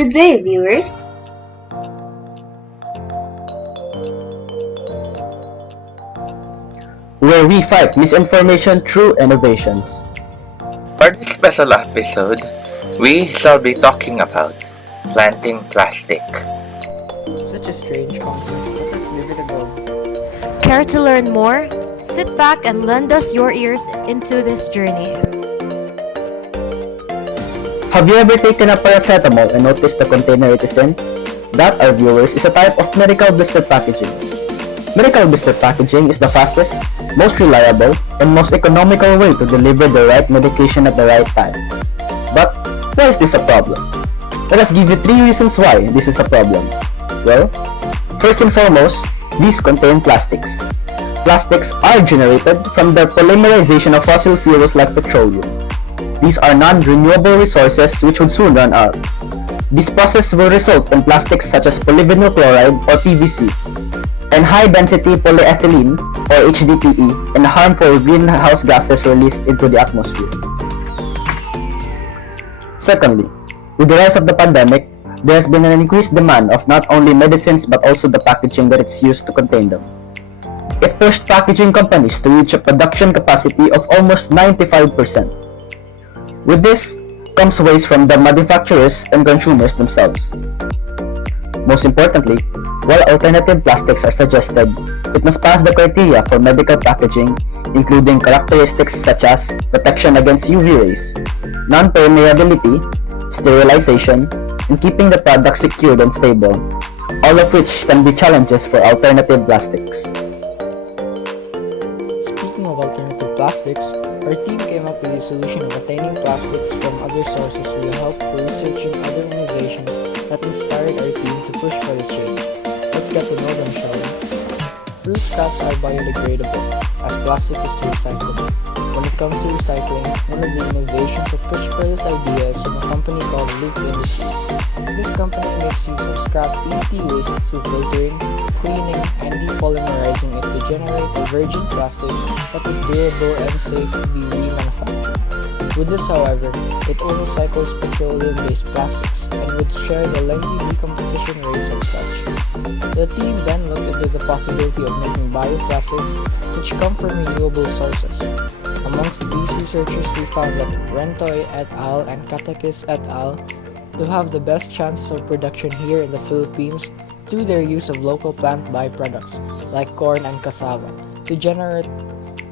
Good day, viewers! Where we fight misinformation through innovations. For this special episode, we shall be talking about planting plastic. Such a strange concept, but let's give it a go. Care to learn more? Sit back and lend us your ears into this journey. Have you ever taken a paracetamol and noticed the container it is in? That, our viewers, is a type of medical blister packaging. Medical blister packaging is the fastest, most reliable, and most economical way to deliver the right medication at the right time. But why is this a problem? Let us give you 3 reasons why this is a problem. Well, first and foremost, these contain plastics. Plastics are generated from the polymerization of fossil fuels like petroleum. These are non-renewable resources which would soon run out. This process will result in plastics such as polyvinyl chloride or PVC and high-density polyethylene or HDPE and harmful greenhouse gases released into the atmosphere. Secondly, with the rise of the pandemic, there has been an increased demand of not only medicines but also the packaging that it's used to contain them. It pushed packaging companies to reach a production capacity of almost 95%. With this comes waste from the manufacturers and consumers themselves. Most importantly, while alternative plastics are suggested, it must pass the criteria for medical packaging, including characteristics such as protection against UV rays, non-permeability, sterilization, and keeping the product secured and stable, all of which can be challenges for alternative plastics. Speaking of alternative plastics, our team came up with a solution of attaining plastics from other sources with the help of researching other innovations that inspired our team to push for the change. Let's get to know them, shall we? Fruit scraps are biodegradable, as plastic is recyclable. When it comes to recycling, one of the innovations that pushed for this idea is from a company called Loop Industries. This company makes use of scrap PET waste through filtering, cleaning, and depolymerizing it to generate a virgin plastic that is durable and safe to be remanufactured. With this, however, it only cycles petroleum-based plastics and would share the lengthy decomposition rates of such. The team then looked into the possibility of making bioplastics which come from renewable sources. Amongst these researchers, we found that Rentoy et al. And Katakis et al. To have the best chances of production here in the Philippines through their use of local plant byproducts like corn and cassava to generate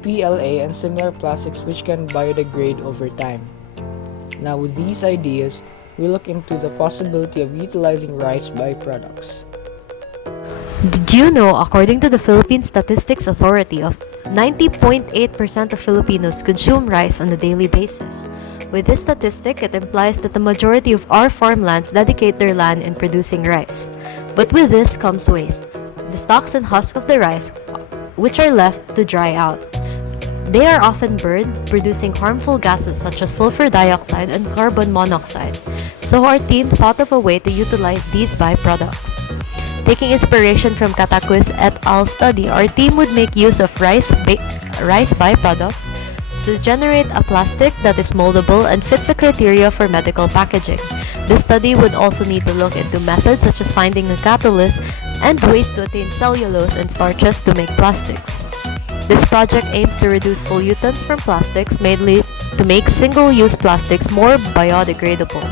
PLA and similar plastics which can biodegrade over time. Now with these ideas, we look into the possibility of utilizing rice byproducts. Did you know, according to the Philippine Statistics Authority, of 90.8% of Filipinos consume rice on a daily basis? With this statistic, it implies that the majority of our farmlands dedicate their land in producing rice. But with this comes waste, the stalks and husks of the rice, which are left to dry out. They are often burned, producing harmful gases such as sulfur dioxide and carbon monoxide. So our team thought of a way to utilize these byproducts. Taking inspiration from Katakis et al. Study, our team would make use of rice byproducts to generate a plastic that is moldable and fits the criteria for medical packaging. This study would also need to look into methods such as finding a catalyst and ways to attain cellulose and starches to make plastics. This project aims to reduce pollutants from plastics, mainly to make single-use plastics more biodegradable.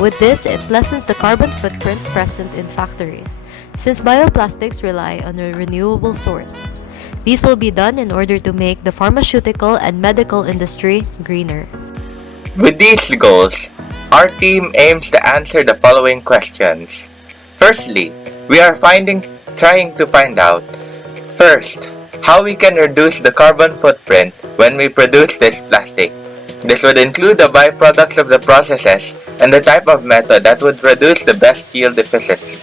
With this, it lessens the carbon footprint present in factories, since bioplastics rely on a renewable source. These will be done in order to make the pharmaceutical and medical industry greener. With these goals, our team aims to answer the following questions. Firstly, we are trying to find out, first, how we can reduce the carbon footprint when we produce this plastic. This would include the byproducts of the processes and the type of method that would produce the best yield efficiency.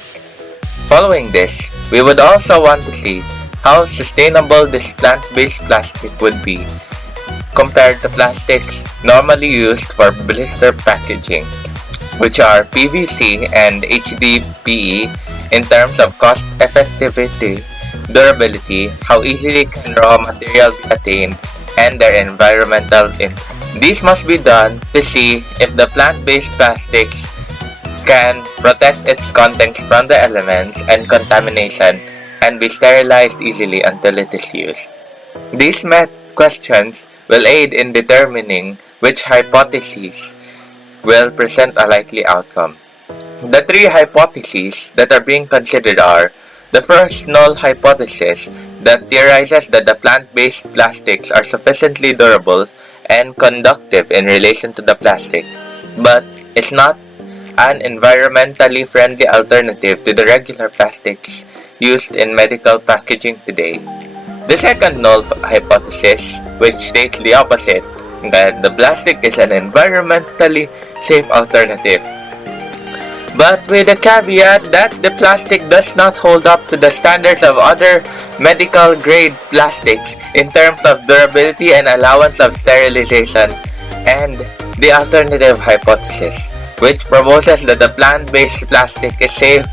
Following this, we would also want to see how sustainable this plant-based plastic would be compared to plastics normally used for blister packaging, which are PVC and HDPE in terms of cost effectivity, durability, how easily can raw material be attained, and their environmental impact. These must be done to see if the plant-based plastics can protect its contents from the elements and contamination and be sterilized easily until it is used. These questions will aid in determining which hypotheses will present a likely outcome. The three hypotheses that are being considered are: the first null hypothesis that theorizes that the plant-based plastics are sufficiently durable and conductive in relation to the plastic, but is not an environmentally friendly alternative to the regular plastics used in medical packaging today. The second null hypothesis, which states the opposite, that the plastic is an environmentally safe alternative, but with a caveat that the plastic does not hold up to the standards of other medical grade plastics in terms of durability and allowance of sterilization, and the alternative hypothesis, which proposes that the plant-based plastic is safe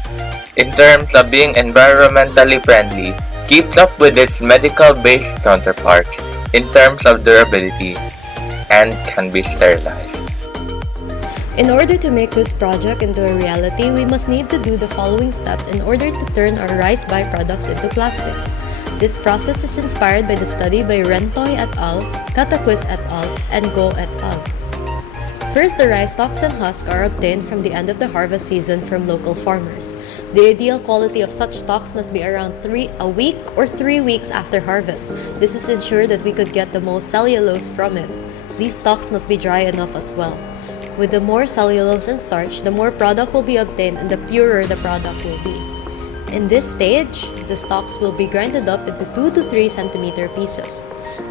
in terms of being environmentally friendly, keeps up with its medical-based counterparts in terms of durability, and can be sterilized. In order to make this project into a reality, we must need to do the following steps in order to turn our rice byproducts into plastics. This process is inspired by the study by Rentoy et al., Kataquis et al., and Go et al. First, the rice stalks and husk are obtained from the end of the harvest season from local farmers. The ideal quality of such stalks must be around a week or 3 weeks after harvest. This is ensured that we could get the most cellulose from it. These stalks must be dry enough as well. With the more cellulose and starch, the more product will be obtained and the purer the product will be. In this stage, the stalks will be grinded up into 2 to 3 centimeter pieces.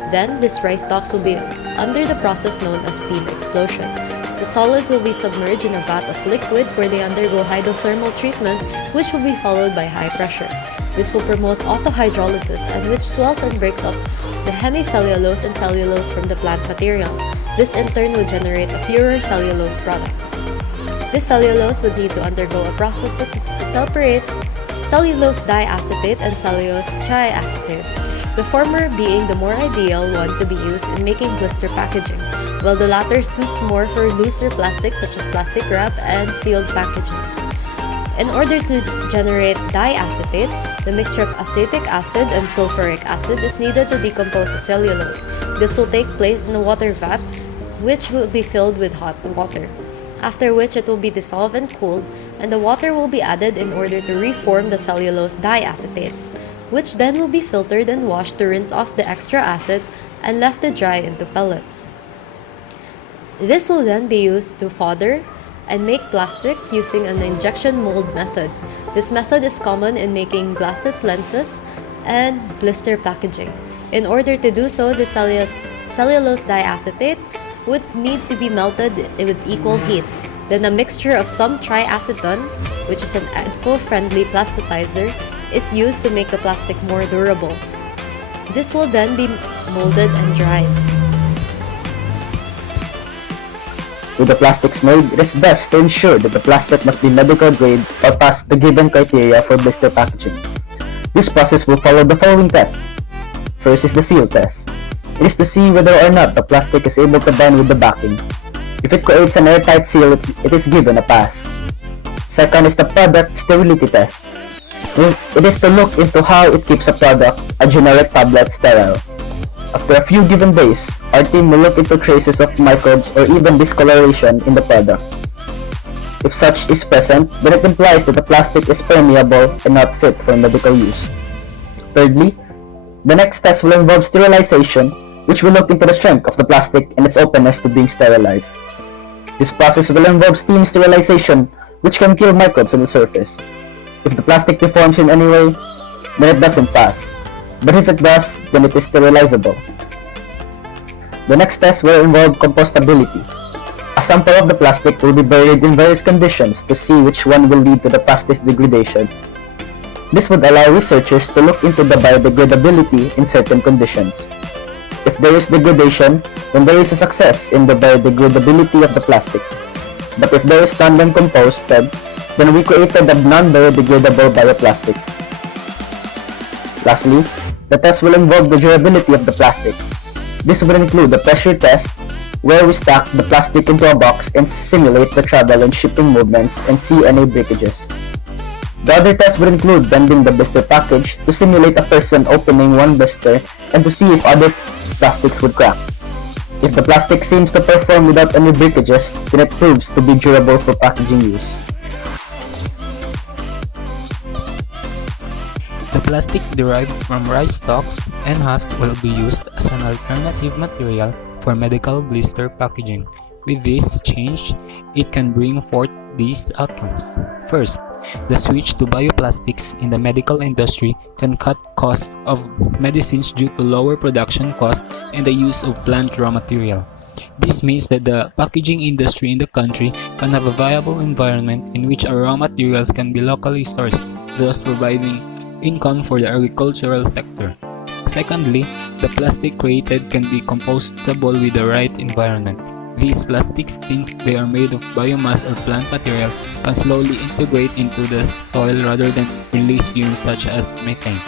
Then, this rice stalks will be under the process known as steam explosion. The solids will be submerged in a vat of liquid where they undergo hydrothermal treatment, which will be followed by high pressure. This will promote autohydrolysis, and which swells and breaks up the hemicellulose and cellulose from the plant material. This in turn will generate a purer cellulose product. This cellulose would need to undergo a process to separate cellulose diacetate and cellulose triacetate, the former being the more ideal one to be used in making blister packaging, while the latter suits more for looser plastics such as plastic wrap and sealed packaging. In order to generate diacetate, the mixture of acetic acid and sulfuric acid is needed to decompose the cellulose. This will take place in a water vat, which will be filled with hot water, after which it will be dissolved and cooled, and the water will be added in order to reform the cellulose diacetate, which then will be filtered and washed to rinse off the extra acid and left to dry into pellets. This will then be used to fodder and make plastic using an injection mold method. This method is common in making glasses, lenses, and blister packaging. In order to do so, the cellulose diacetate would need to be melted with equal heat. Then a mixture of some triacetone, which is an eco-friendly plasticizer, is used to make the plastic more durable. This will then be molded and dried. With the plastics made, it is best to ensure that the plastic must be medical grade or pass the given criteria for blister packaging. This process will follow the following tests. First is the seal test. It is to see whether or not the plastic is able to bend with the backing. If it creates an airtight seal, it is given a pass. Second is the product sterility test. It is to look into how it keeps a product, a generic tablet, sterile. After a few given days, our team will look into traces of microbes or even discoloration in the product. If such is present, then it implies that the plastic is permeable and not fit for medical use. Thirdly, the next test will involve sterilization, which will look into the strength of the plastic and its openness to being sterilized. This process will involve steam sterilization, which can kill microbes on the surface. If the plastic deforms in any way, then it doesn't pass. But if it does, then it is sterilizable. The next test will involve compostability. A sample of the plastic will be buried in various conditions to see which one will lead to the fastest degradation. This would allow researchers to look into the biodegradability in certain conditions. If there is degradation, then there is a success in the biodegradability of the plastic. But if there is none when composted, then we created a non-biodegradable bioplastic. Lastly, the test will involve the durability of the plastic. This will include the pressure test, where we stack the plastic into a box and simulate the travel and shipping movements and see any breakages. The other test would include bending the blister package to simulate a person opening one blister and to see if other plastics would crack. If the plastic seems to perform without any breakages, then it proves to be durable for packaging use. The plastic derived from rice stalks and husk will be used as an alternative material for medical blister packaging. With this change, it can bring forth these outcomes. First, the switch to bioplastics in the medical industry can cut costs of medicines due to lower production costs and the use of plant raw material. This means that the packaging industry in the country can have a viable environment in which our raw materials can be locally sourced, thus providing income for the agricultural sector. Secondly, the plastic created can be compostable with the right environment. These plastics, since they are made of biomass or plant material, can slowly integrate into the soil rather than release fumes such as methane.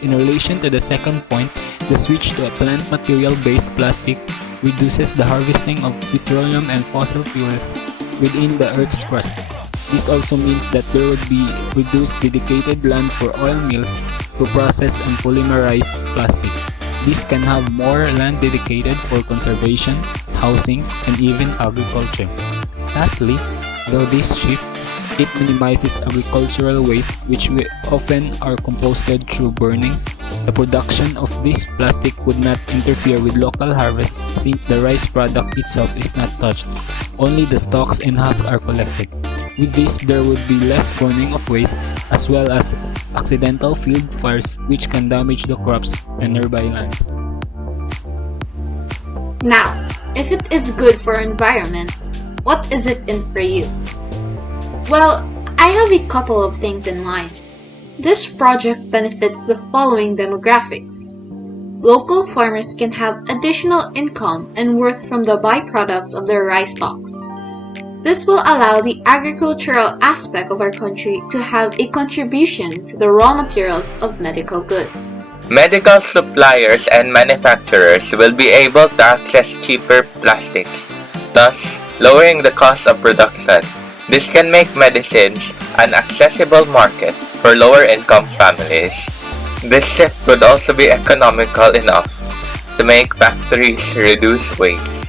In relation to the second point, the switch to a plant material-based plastic reduces the harvesting of petroleum and fossil fuels within the Earth's crust. This also means that there would be reduced dedicated land for oil mills to process and polymerize plastic. This can have more land dedicated for conservation, housing, and even agriculture. Lastly, though this shift, it minimizes agricultural waste which often are composted through burning. The production of this plastic would not interfere with local harvest since the rice product itself is not touched. Only the stalks and husks are collected. With this, there would be less burning of waste as well as accidental field fires which can damage the crops and nearby lands. Now, if it is good for environment, what is it in for you? Well, I have a couple of things in mind. This project benefits the following demographics. Local farmers can have additional income and worth from the byproducts of their rice stalks. This will allow the agricultural aspect of our country to have a contribution to the raw materials of medical goods. Medical suppliers and manufacturers will be able to access cheaper plastics, thus lowering the cost of production. This can make medicines an accessible market for lower-income families. This shift would also be economical enough to make factories reduce waste.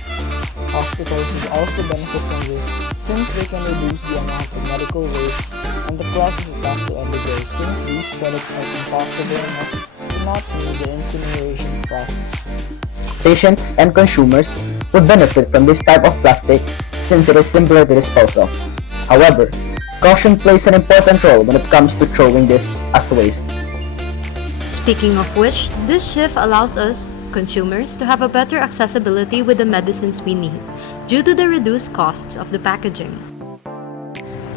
Hospitals would also benefit from this since they can reduce the amount of medical waste and the process it has to undergo since these products are compostable enough to not need the incineration process. Patients and consumers would benefit from this type of plastic since it is simpler to dispose of. However, caution plays an important role when it comes to throwing this as waste. Speaking of which, this shift allows us, consumers, to have a better accessibility with the medicines we need due to the reduced costs of the packaging.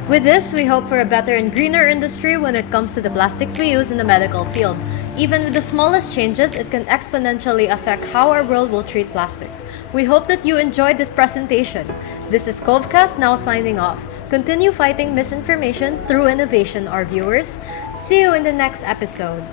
With this, we hope for a better and greener industry when it comes to the plastics we use in the medical field. Even with the smallest changes, it can exponentially affect how our world will treat plastics. We hope that you enjoyed this presentation. This is Covecast now signing off. Continue fighting misinformation through innovation, our viewers. See you in the next episode.